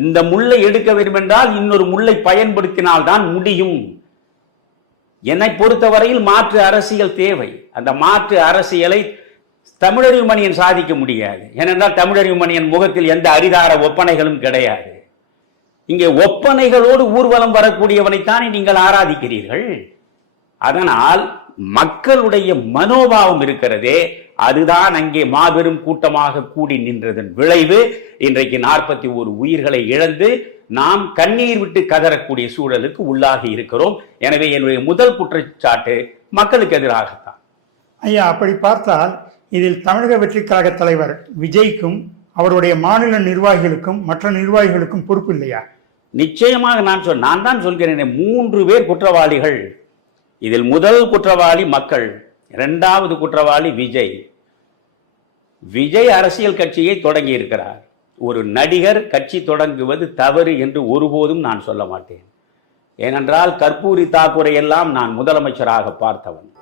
இந்த முள்ளை எடுக்க வேண்டுமென்றால் இன்னொரு முள்ளை பயன்படுத்தினால்தான் முடியும். என்னை பொறுத்தவரையில் மாற்று அரசியல் தேவை. அந்த மாற்று அரசியலை தமிழறிவு மணியன் சாதிக்க முடியாது. ஏனென்றால் தமிழறிவு மணியன் முகத்தில் எந்த அரிதார ஒப்பனைகளும் கிடையாது. இங்கே ஒப்பனைகளோடு ஊர்வலம் வரக்கூடியவனைத்தானே நீங்கள் ஆராதிக்கிறீர்கள். அதனால் மக்களுடைய மனோபாவம் இருக்கிறதே. அதுதான் அங்கே மாபெரும் கூட்டமாக கூடி நின்றதன் விளைவு. இன்றைக்கு நாற்பத்தி ஒரு உயிர்களை இழந்து நாம் கண்ணீர் விட்டு கதறக்கூடிய சூழலுக்கு உள்ளாகி இருக்கிறோம். எனவே என்னுடைய முதல் குற்றச்சாட்டு மக்களுக்கு எதிராகத்தான். ஐயா அப்படி பார்த்தால் இதில் தமிழக வெற்றிக் கழக தலைவர் விஜய்க்கும் அவருடைய மாநில நிர்வாகிகளுக்கும் மற்ற நிர்வாகிகளுக்கும் பொறுப்பு இல்லையா? நிச்சயமாக நான் சொல் நான் தான் சொல்கிறேனே. மூன்று பேர் குற்றவாளிகள். இதில் முதல் குற்றவாளி மக்கள் இரண்டாவது குற்றவாளி விஜய். விஜய் அரசியல் கட்சியை தொடங்கி இருக்கிறார் ஒரு நடிகர் கட்சி தொடங்குவது தவறு என்று ஒருபோதும் நான் சொல்ல மாட்டேன். ஏனென்றால் கற்பூரி தாக்குரையெல்லாம் நான் முதலமைச்சராக பார்த்தவன்.